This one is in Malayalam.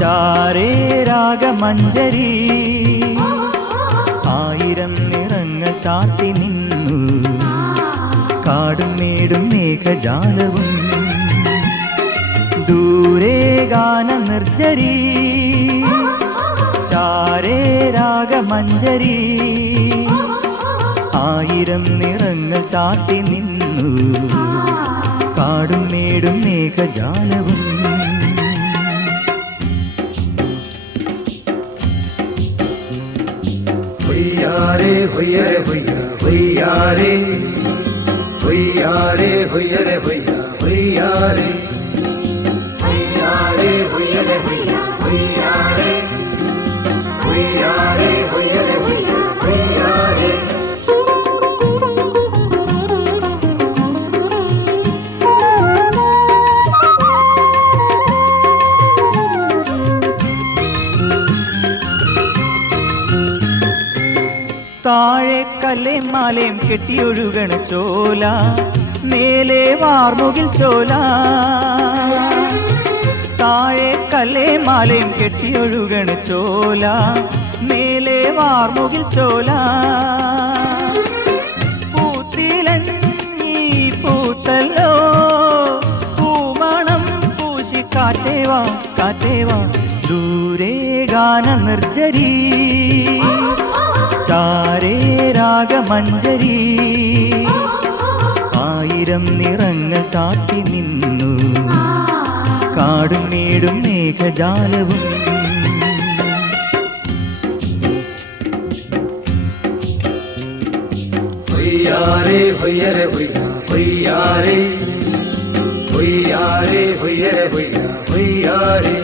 ചാരേ രാഗമഞ്ജരി ആയിരം നിറങ്ങൾ ചാർത്തി നിന്നു കാടും മേടും മേഘജാലവും ദൂരെ ഗാന നിർജരി ചാരേ രാഗമഞ്ജരി ആയിരം നിറങ്ങൾ ചാർത്തി നിന്നു കാടും മേടും മേഘജാലവും ഹൊയ്യാരേ ഹൊയ്യരെ ഹൊയ്യ ഹൊയ്യാരേ ഹൊയ്യാരേ ഹൊയ്യരെ ഹൊയ്യ ഹൊയ്യാരേ ഹൊയ്യാരേ ഹൊയ്യരെ ഹൊയ്യ ഹൊയ്യാരേ ഹൊയ്യാരേ ഹൊയ്യരെ ഹൊയ്യ ഹൊയ്യാരേ താഴെ കല്ലേം മാലേം കെട്ടിയൊഴുകണ ചോല മേലെ വാർമുകിൽ ചോല താഴെ കല്ലേം മാലേം കെട്ടിയൊഴുകണ ചോല മേലെ വാർമുകിൽ ചോല പൂത്തിലഞ്ഞി പൂത്തല്ലോ പൂമണം പൂശി കാറ്റേവാ കാറ്റേവാ ദൂരെ ഗാന നിർജരി ചാരേ രാഗമഞ്ജരി ആയിരം നിറങ്ങൾ ചാർത്തി നിന്നു കാടും മേടും മേഘജാലവും ഹൊയ്യാരേ ഹൊയ്യരെ ഹൊയ്യ ഹൊയ്യാരേ ഹൊയ്യാരേ ഹൊയ്യരെ ഹൊയ്യ ഹൊയ്യാരേ